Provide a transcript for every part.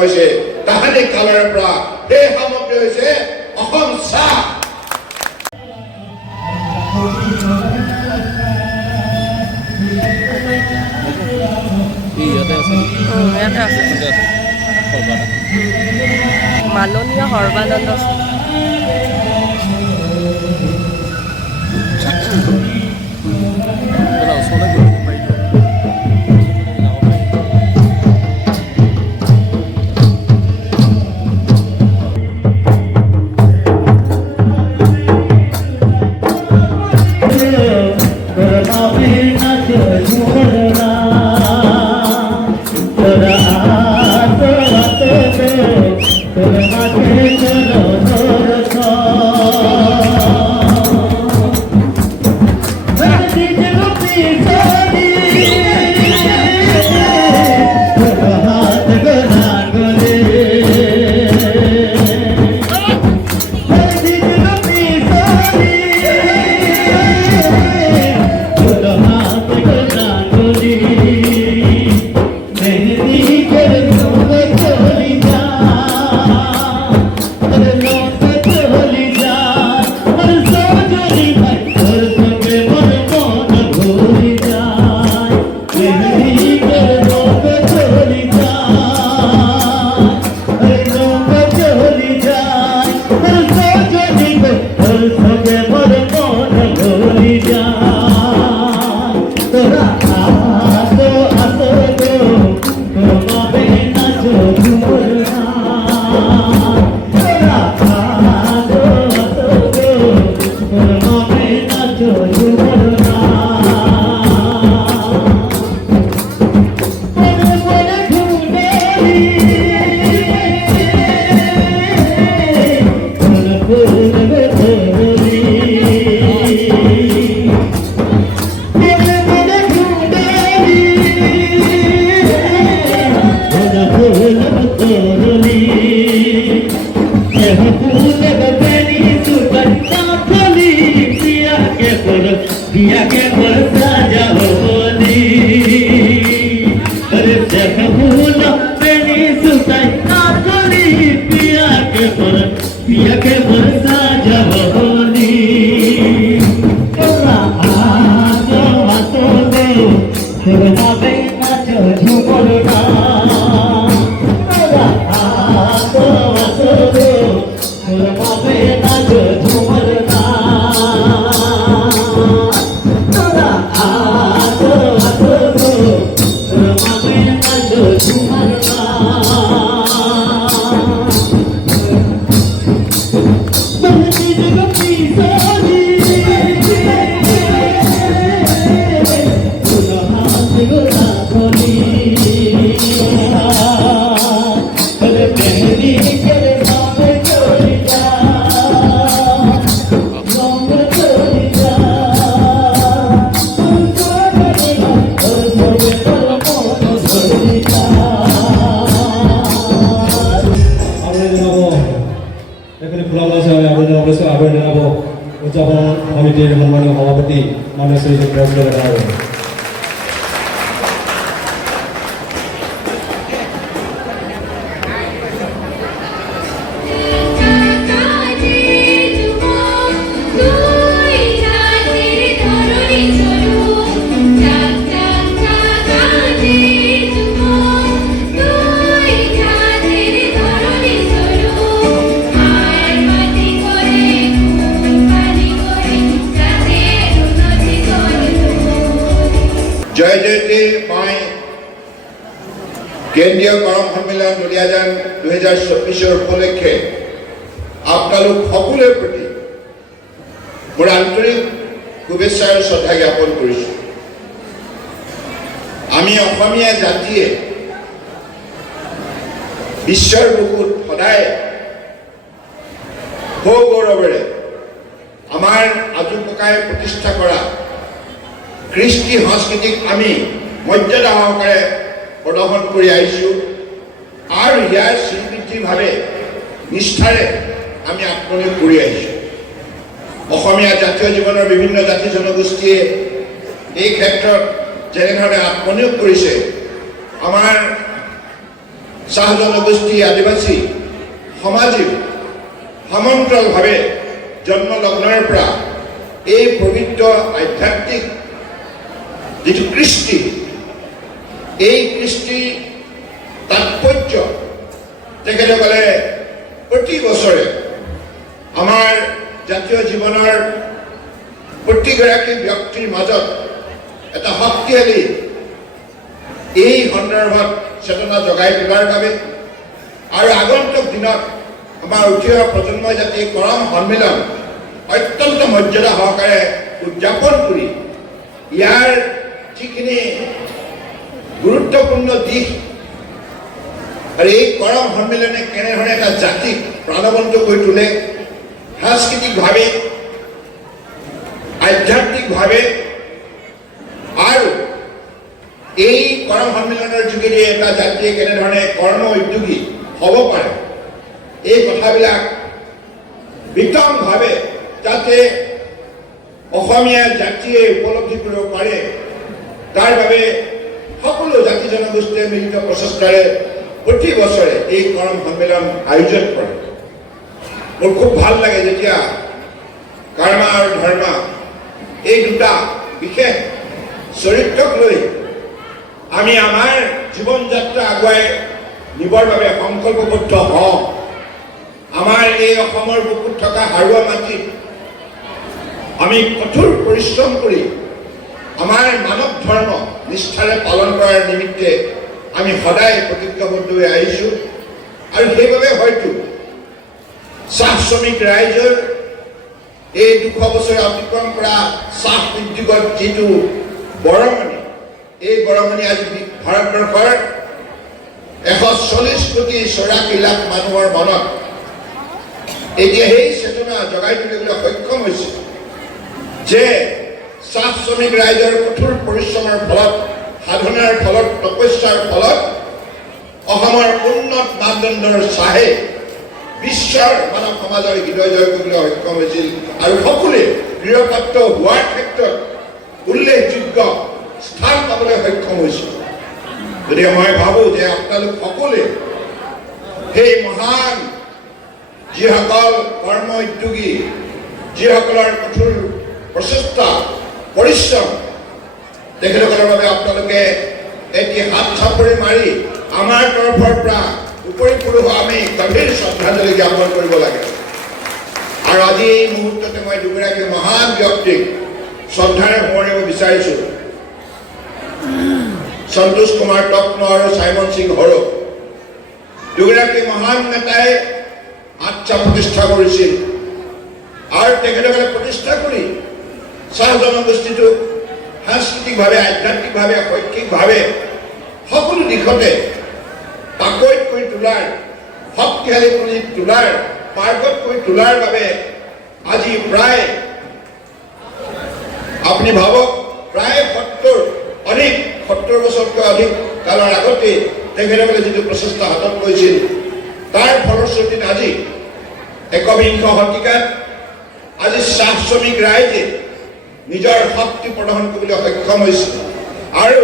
হৈছে তাহানি কালৰে পৰা সেই সামগ্ৰী হৈছে অসম চাহ। মাননীয় সৰ্বানন্দ উদযাপন কমিটিৰ সম্মানীয় সভাপতি মাননীয় শ্ৰী জয় জয়তে মই কেন্দ্ৰীয় কৰম সন্মিলন 2024 উপলক্ষে আপোনালোক সকলোৰে প্ৰতি মোৰ আন্তৰিক শুভেচ্ছা আৰু শ্ৰদ্ধা জ্ঞাপন কৰিছোঁ। আমি অসমীয়া জাতিয়ে বিশ্বৰ বুকুত সদায় গৌৰৱেৰে আমাৰ আজু ককাই প্ৰতিষ্ঠা কৰা কৃষ্টি সংস্কৃতিক আমি মৰ্যাদা সহকাৰে প্ৰদৰ্শন কৰি আহিছোঁ আৰু ইয়াৰ শ্ৰীবৃদ্ধিভাৱে নিষ্ঠাৰে আমি আত্মনিয়োগ কৰি আহিছোঁ। অসমীয়া জাতীয় জীৱনৰ বিভিন্ন জাতি জনগোষ্ঠীয়ে এই ক্ষেত্ৰত যেনেধৰণে আত্মনিয়োগ কৰিছে, আমাৰ চাহ জনগোষ্ঠী আদিবাসী সমাজীৱ সমান্তৰালভাৱে জন্মলগ্নৰ পৰা এই পবিত্ৰ আধ্যাত্মিক যিটো কৃষ্টি এই কৃষ্টি তাৎপৰ্য তেখেতসকলে প্ৰতি বছৰে আমাৰ জাতীয় জীৱনৰ প্ৰতিগৰাকী ব্যক্তিৰ মাজত এটা শক্তিশালী এই সন্দৰ্ভত চেতনা জগাই তোলাৰ বাবে আৰু আগন্তুক দিনত আমাৰ উঠি অহা প্ৰজন্মই যাতে এই কৰম সন্মিলন অত্যন্ত মৰ্যাদা সহকাৰে উদযাপন কৰি ইয়াৰ যিখিনি গুৰুত্বপূৰ্ণ দিশ আৰু এই কৰম সন্মিলনে কেনেধৰণে এটা জাতিক প্ৰাণৱন্ত কৰি তোলে সাংস্কৃতিকভাৱে আধ্যাত্মিকভাৱে আৰু এই কৰম সন্মিলনৰ যোগেদি এটা জাতিয়ে কেনেধৰণে কৰ্ম উদ্যোগী হ'ব পাৰে এই কথাবিলাক বিতংভাৱে যাতে অসমীয়া জাতিয়ে উপলব্ধি কৰিব পাৰে তাৰ বাবে সকলো জাতি জনগোষ্ঠীয়ে মিলিত প্ৰচেষ্টাৰে প্ৰতি বছৰে এই কৰম সন্মিলন আয়োজন কৰে মোৰ খুব ভাল লাগে যেতিয়া কৰ্মা আৰু ধৰ্মা এই দুটা বিশেষ চৰিত্ৰক লৈ আমি আমাৰ জীৱন যাত্ৰা আগুৱাই নিবৰ বাবে সংকল্পবদ্ধ হওঁ আমাৰ এই অসমৰ বুকুত থকা হাৰুৱা মাটিত আমি কঠোৰ পৰিশ্ৰম কৰি আমাৰ মানৱ ধৰ্ম নিষ্ঠাৰে পালন কৰাৰ নিমিত্তে আমি সদায় প্ৰতিজ্ঞাবদ্ধ হৈ আহিছোঁ আৰু সেইবাবে হয়তো চাহ শ্ৰমিক ৰাইজৰ এই 200 বছৰ অতিক্ৰম কৰা চাহ উদ্যোগত যিটো বৰঙণি এই বৰঙণি আজি ভাৰতবৰ্ষৰ 140 কোটি 84 লাখ মানুহৰ মনত এতিয়া সেই চেতনা জগাই তুলিবলৈ সক্ষম হৈছে যে চাহ শ্ৰমিক ৰাইজৰ কঠোৰ পৰিশ্ৰমৰ ফলত সাধনাৰ ফলত তপস্যাৰ ফলত অসমৰ উন্নত মানদণ্ডৰ চাহে বিশ্বৰ মানৱ সমাজৰ হৃদয় জয় কৰিবলৈ সক্ষম হৈছিল আৰু সকলোৱে প্ৰিয়পাত্ৰ হোৱাৰ ক্ষেত্ৰত উল্লেখযোগ্য স্থান পাবলৈ সক্ষম হৈছিল গতিকে মই ভাবোঁ যে আপোনালোক সকলোৱে সেই মহান যিসকল কৰ্ম উদ্যোগী যিসকলৰ কঠোৰ প্ৰচেষ্টা পৰিশ্ৰম তেখেতসকলৰ বাবে আপোনালোকে এটি হাত চাপৰি মাৰি আমাৰ তৰফৰ পৰা উপৰি পুৰুষ আমি গভীৰ শ্ৰদ্ধাঞ্জলি জ্ঞাপন কৰিব লাগে আৰু আজি এই মুহূৰ্ততে মই দুগৰাকী মহান ব্যক্তিক শ্ৰদ্ধাৰে সোঁৱৰিব বিচাৰিছোঁ সন্তোষ কুমাৰ তপ্ন আৰু চাইমন সিং হৰ দুগৰাকী মহান নেতাই আচ্ছা প্ৰতিষ্ঠা কৰিছিল আৰু তেখেতসকলে প্ৰতিষ্ঠা কৰি চাহ জনগোষ্ঠীটোক সাংস্কৃতিকভাৱে আধ্যাত্মিকভাৱে শৈক্ষিকভাৱে সকলো দিশতে পাকৈত কৰি তোলাৰ শক্তিশালী কৰি তোলাৰ পাৰ্গত কৰি তোলাৰ বাবে আজি প্ৰায় আপুনি ভাবক প্ৰায় 70 বছৰতকৈ অধিক কালৰ আগতে তেখেতসকলে যিটো প্ৰচেষ্টা হাতত লৈছিল তাৰ ফলশ্ৰুতিত আজি 21শ শতিকাত আজি চাহ শ্ৰমিক ৰাইজে নিজৰ শক্তি প্ৰদৰ্শন কৰিবলৈ সক্ষম হৈছে আৰু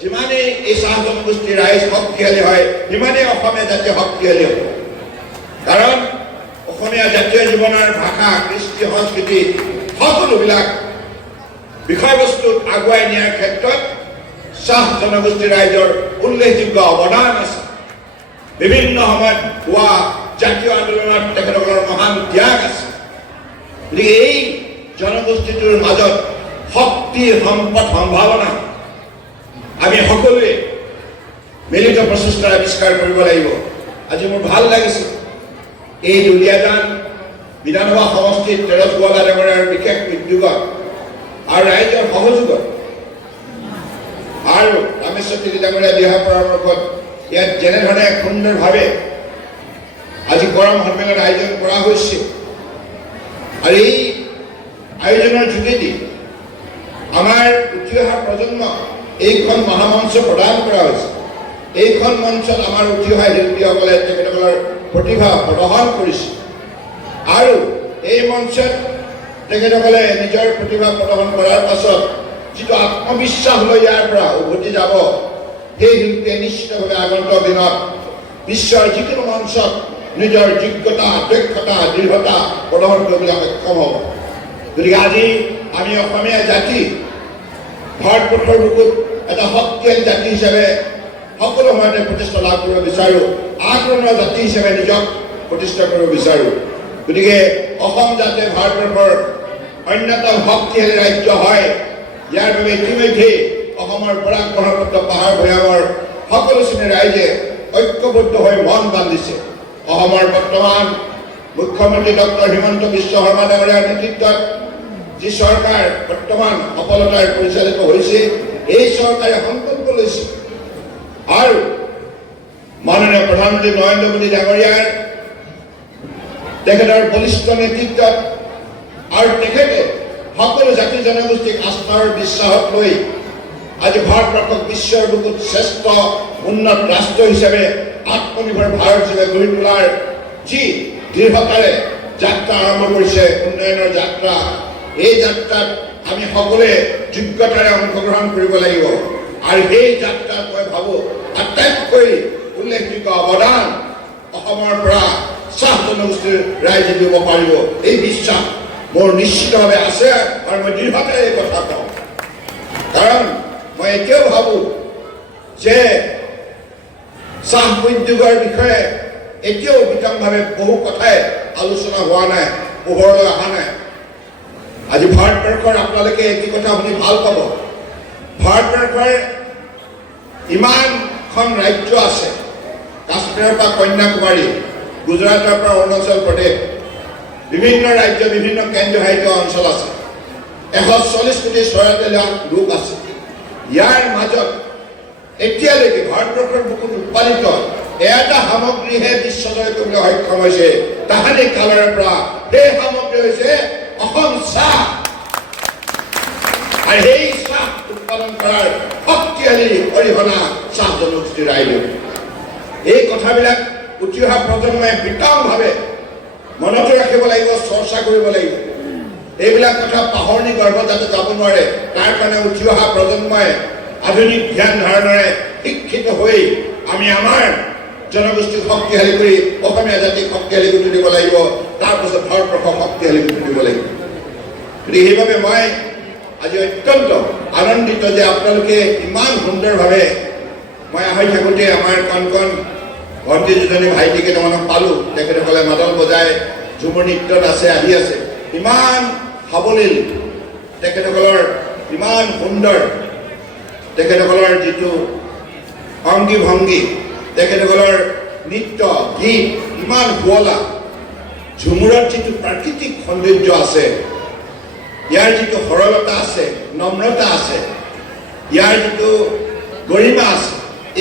যিমানেই এই চাহ জনগোষ্ঠীৰ ৰাইজ শক্তিশালী হয় সিমানেই অসমীয়া জাতীয় শক্তিশালী হ'ব কাৰণ অসমীয়া জাতীয় জীৱনৰ ভাষা কৃষ্টি সংস্কৃতি সকলোবিলাক বিষয়বস্তুত আগুৱাই নিয়াৰ ক্ষেত্ৰত চাহ জনগোষ্ঠীৰ ৰাইজৰ উল্লেখযোগ্য অৱদান আছে বিভিন্ন সময়ত হোৱা জাতীয় আন্দোলনত তেখেতসকলৰ মহান ত্যাগ আছে গতিকে এই জনগোষ্ঠীটোৰ মাজত শক্তি সম্পদ সম্ভাৱনা আমি সকলোৱে মিলিত প্ৰচেষ্টাৰে আৱিষ্কাৰ কৰিব লাগিব আজি মোৰ ভাল লাগিছে এই দুলীয়াজান বিধানসভা সমষ্টিত তেৰছ গোৱালা ডাঙৰীয়াৰ বিশেষ উদ্যোগত আৰু ৰাইজৰ সহযোগত আৰু ৰামেশ্বৰ তিলি ডাঙৰীয়া দিহা পৰামৰ্শত ইয়াত যেনেধৰণে সুন্দৰভাৱে আজি কৰম সন্মিলন আয়োজন কৰা হৈছে আৰু এই আয়োজনৰ যোগেদি আমাৰ উঠি অহা প্ৰজন্ম এইখন মহামঞ্চ প্ৰদান কৰা হৈছে এইখন মঞ্চত আমাৰ উঠি অহা শিল্পীসকলে তেখেতসকলৰ প্ৰতিভা প্ৰদৰ্শন কৰিছে আৰু এই মঞ্চত তেখেতসকলে নিজৰ প্ৰতিভা প্ৰদৰ্শন কৰাৰ পাছত যিটো আত্মবিশ্বাস লৈ ইয়াৰ পৰা উভতি যাব সেই শিল্পীয়ে নিশ্চিতভাৱে আগন্তুক দিনত বিশ্বৰ যিকোনো মঞ্চত নিজৰ যোগ্যতা দক্ষতা দৃঢ়তা প্ৰদৰ্শন কৰিবলৈ সক্ষম হ'ব। গতিকে আজি আমি অসমীয়া জাতি ভাৰতবৰ্ষৰ বুকুত এটা শক্তিশালী জাতি হিচাপে সকলো সময়তে প্ৰতিষ্ঠা লাভ কৰিব বিচাৰোঁ, আগ্ৰহৰ জাতি হিচাপে নিজক প্ৰতিষ্ঠা কৰিব বিচাৰোঁ। গতিকে অসম যাতে ভাৰতবৰ্ষৰ অন্যতম শক্তিশালী ৰাজ্য হয়, ইয়াৰ বাবে ইতিমধ্যে অসমৰ বৰাক ব্ৰহ্মপুত্ৰ পাহাৰ ভৈয়ামৰ সকলো শ্ৰেণীৰ ৰাইজে ঐক্যবদ্ধ হৈ মন বান্ধিছে। অসমৰ বৰ্তমান মুখ্যমন্ত্ৰী ডক্টৰ হিমন্ত বিশ্ব শৰ্মা ডাঙৰীয়াৰ নেতৃত্বত যি চৰকাৰ বৰ্তমান সফলতাৰে পৰিচালিত হৈছে, এই চৰকাৰে সংকল্প লৈছে আৰু মাননীয় প্ৰধানমন্ত্ৰী নৰেন্দ্ৰ মোদী ডাঙৰীয়াৰ তেখেতৰ বলিষ্ঠ নেতৃত্বত আৰু তেখেতে সকলো জাতি জনগোষ্ঠীক আস্থাৰ বিশ্বাসত লৈ আজি ভাৰতবৰ্ষক বিশ্বৰ বুকুত শ্ৰেষ্ঠ উন্নত ৰাষ্ট্ৰ হিচাপে আত্মনিৰ্ভৰ ভাৰত হিচাপে গঢ়ি তোলাৰ যি দৃঢ়তাৰে যাত্ৰা আৰম্ভ কৰিছে, উন্নয়নৰ যাত্ৰা, এই যাত্ৰাত আমি সকলোৱে যোগ্যতাৰে অংশগ্ৰহণ কৰিব লাগিব। আৰু সেই যাত্ৰাত মই ভাবোঁ আটাইতকৈ উল্লেখযোগ্য অৱদান অসমৰ পৰা চাহ জনগোষ্ঠীৰ ৰাইজে দিব পাৰিব, এই বিশ্বাস মোৰ নিশ্চিতভাৱে আছে আৰু মই দৃঢ়তাৰে এই কথা কওঁ। কাৰণ মই এতিয়াও ভাবোঁ যে চাহ উদ্যোগৰ বিষয়ে এতিয়াও বিতংভাৱে বহু কথাই আলোচনা হোৱা নাই, পোহৰলৈ অহা নাই। আজি ভাৰতবৰ্ষৰ আপোনালোকে এটি কথা শুনি ভাল পাব, ভাৰতবৰ্ষৰ ইমানখন ৰাজ্য আছে, কাশ্মীৰৰ পৰা কন্যাকুমাৰী, গুজৰাটৰ পৰা অৰুণাচল প্ৰদেশ, বিভিন্ন ৰাজ্য বিভিন্ন কেন্দ্ৰীয় শাসিত অঞ্চল আছে, 140 কোটি 84 লাখ লোক আছে। ইয়াৰ মাজত এতিয়ালৈকে ভাৰতবৰ্ষৰ বুকুত উৎপাদিত এটা সামগ্ৰীহে বিশ্বজয় কৰিবলৈ সক্ষম হৈছে, তাহানি কালৰে পৰা সেই সামগ্ৰী হৈছে অসম চাহ। আৰু সেই চাহ উৎপাদন কৰাৰ শক্তিশালী অৰিহণা চাহ জনগোষ্ঠীৰ ৰাইজৰ। এই কথাবিলাক উঠি অহা প্ৰজন্মই বিতংভাৱে মনতো ৰাখিব লাগিব, চৰ্চা কৰিব লাগিব। এইবিলাক কথা পাহৰণি গৰ্ভত যাতে যাব নোৱাৰে, তাৰ কাৰণে উঠি অহা প্ৰজন্মই আধুনিক জ্ঞান ধাৰণাৰে শিক্ষিত হৈ আমি আমাৰ জনগোষ্ঠীক শক্তিশালী কৰি অসমীয়া জাতিক শক্তিশালী কৰি তুলিব লাগিব, তাৰপিছত ভাৰতবৰ্ষক শক্তিশালী কৰি তুলিব লাগিব। গতিকে সেইবাবে মই আজি অত্যন্ত আনন্দিত যে আপোনালোকে ইমান সুন্দৰভাৱে, মই আহি থাকোঁতে আমাৰ কণ কণ ভণ্টি দুজনী ভাইটি কেইটামানক পালোঁ, তেখেতসকলে মাদল বজাই ঝুমুৰ নৃত্যত আছে, আহি আছে, ইমান সাৱলীল, তেখেতসকলৰ ইমান সুন্দৰ, তেখেতসকলৰ যিটো অংগী ভংগী, তেখেতসকলৰ নৃত্য গীত ইমান শুৱলা, ঝুমুৰত যিটো প্ৰাকৃতিক সৌন্দৰ্য আছে, ইয়াৰ যিটো সৰলতা আছে, নম্ৰতা আছে, ইয়াৰ যিটো গৰিমা আছে,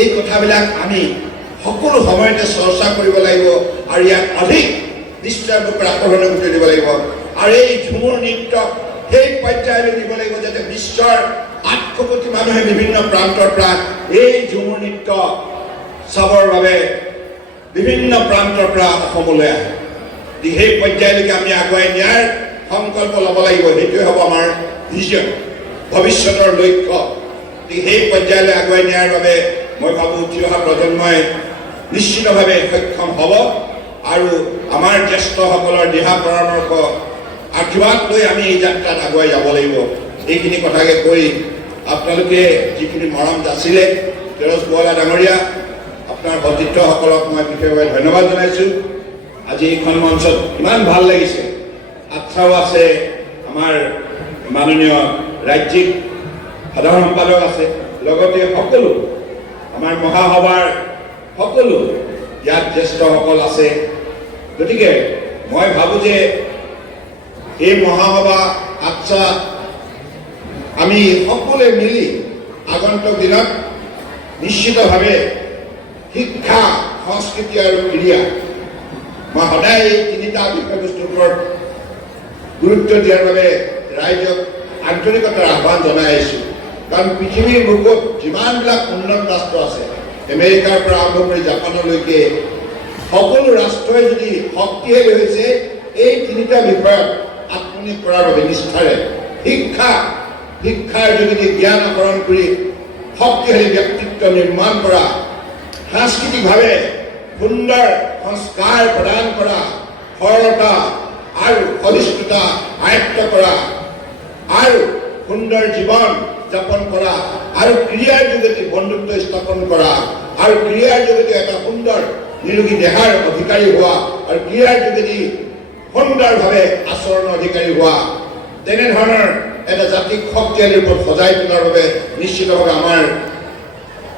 এই কথাবিলাক আমি সকলো সময়তে চৰ্চা কৰিব লাগিব আৰু ইয়াক অধিক বিশ্বৰ বুকুৰ আকৰ্ষণ কৰি দিব লাগিব। আৰু এই ঝুমুৰ নৃত্যক সেই পৰ্যায়লৈ নিব লাগিব যাতে বিশ্বৰ 800 কোটি মানুহে বিভিন্ন প্ৰান্তৰ পৰা এই ঝুমুৰ নৃত্য চাবৰ বাবে বিভিন্ন প্ৰান্তৰ পৰা অসমলৈ আহে। সেই পৰ্যায়লৈকে আমি আগুৱাই নিয়াৰ সংকল্প ল'ব লাগিব, সেইটোৱে হ'ব আমাৰ ভিজন, ভৱিষ্যতৰ লক্ষ্য। সেই পৰ্যায়লৈ আগুৱাই নিয়াৰ বাবে মই ভাবোঁ উঠি অহা প্ৰজন্মই নিশ্চিতভাৱে সক্ষম হ'ব আৰু আমাৰ জ্যেষ্ঠসকলৰ দিহা পৰামৰ্শ আশীৰ্বাদ লৈ আমি এই যাত্ৰাত আগুৱাই যাব লাগিব। এইখিনি কথাকে কৈ আপোনালোকে যিখিনি মৰম যাচিলে, তেৰজ গোৱালা ডাঙৰীয়া, আপোনাৰ সতীৰ্থসকলক মই বিশেষভাৱে ধন্যবাদ জনাইছোঁ। আজি এইখন মঞ্চত ইমান ভাল লাগিছে, আচ্ছাও আছে, আমাৰ মাননীয় ৰাজ্যিক সাধাৰণ সম্পাদক আছে, লগতে সকলো আমাৰ মহাসভাৰ সকলো ইয়াত জ্যেষ্ঠসকল আছে। গতিকে মই ভাবোঁ যে এই মহাসভা আচ্ছা আমি সকলোৱে মিলি আগন্তুক দিনত নিশ্চিতভাৱে শিক্ষা, সংস্কৃতি আৰু ক্ৰীড়া, মই সদায় এই তিনিটা বিষয়বস্তুৰ ওপৰত গুৰুত্ব দিয়াৰ বাবে ৰাইজক আন্তৰিকতাৰ আহ্বান জনাই আহিছোঁ। কাৰণ পৃথিৱীৰ বুকুত যিমানবিলাক উন্নত ৰাষ্ট্ৰ আছে, আমেৰিকাৰ পৰা আৰম্ভ কৰি জাপানলৈকে সকলো ৰাষ্ট্ৰই যদি শক্তিশালী হৈছে এই তিনিটা বিষয়ত আত্মনিয়োগ কৰাৰ বাবে নিষ্ঠাৰে, শিক্ষাৰ যোগেদি জ্ঞান আহৰণ কৰি শক্তিশালী ব্যক্তিত্ব নিৰ্মাণ কৰা, সাংস্কৃতিকভাৱে সুন্দৰ সংস্কাৰ প্ৰদান কৰা, সৰলতা আৰু সহিষ্ণুতা আয়ত্ত কৰা আৰু সুন্দৰ জীৱন যাপন কৰা আৰু ক্ৰিয়াৰ যোগেদি বন্ধুত্ব স্থাপন কৰা আৰু ক্ৰিয়াৰ যোগেদি এটা সুন্দৰ নিৰোগী দেহাৰ অধিকাৰী হোৱা আৰু ক্ৰিয়াৰ যোগেদি সুন্দৰভাৱে আচৰণৰ অধিকাৰী হোৱা, তেনেধৰণৰ এটা জাতিক শক্তিশালী ৰূপত সজাই তোলাৰ বাবে নিশ্চিতভাৱে আমাৰ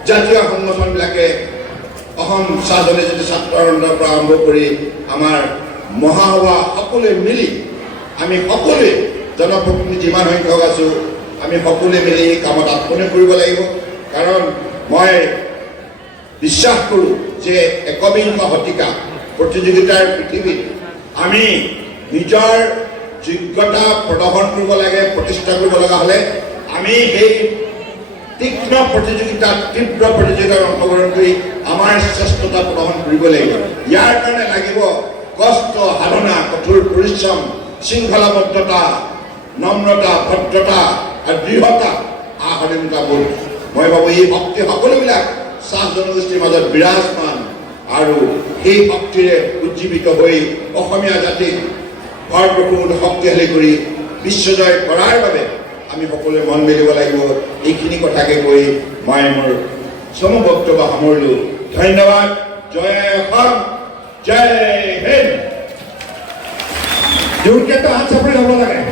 জাতীয় সংগঠনবিলাকে অসম চাহ জনজাতি ছাত্ৰ আন্দোলনৰ পৰা আৰম্ভ কৰি আমাৰ মহাসভা সকলোৱে মিলি আমি সকলোৱে জনপ্ৰতিনিধি যিমান সংখ্যক আছোঁ আমি সকলোৱে মিলি এই কামত আত্মনিয়োগ কৰিব লাগিব। কাৰণ মই বিশ্বাস কৰোঁ যে একবিংশ শতিকা প্ৰতিযোগিতাৰ পৃথিৱীত আমি নিজৰ যোগ্যতা প্ৰদৰ্শন কৰিব লাগে, প্ৰতিষ্ঠা কৰিব লগা হ'লে আমি সেই তীক্ষ্ণ প্ৰতিযোগিতাত তীব্ৰ প্ৰতিযোগিতাত অংশগ্ৰহণ কৰি আমাৰ শ্ৰেষ্ঠতা প্ৰদৰ্শন কৰিব লাগিব। ইয়াৰ কাৰণে লাগিব কষ্ট, সাধনা, কঠোৰ পৰিশ্ৰম, শৃংখলাবদ্ধতা, নম্ৰতা, ভদ্ৰতা আৰু দৃঢ়তা, আহৰণিতাবোধ। মই ভাবোঁ এই শক্তি সকলোবিলাক চাহ জনগোষ্ঠীৰ মাজত বিৰাজমান আৰু সেই শক্তিৰে উজ্জীৱিত হৈ অসমীয়া জাতিক ভাৰতবৰ্ষক শক্তিশালী কৰি বিশ্বজয় কৰাৰ বাবে আমি সকলোৱে মন মেলিব লাগিব। এইখিনি কথাকে কৈ মই মোৰ চমু বক্তব্য সামৰিলোঁ। ধন্যবাদ। জয় অসম, জয় হিন্দ। জোৰকে হাত চাপৰি হ'ব লাগে।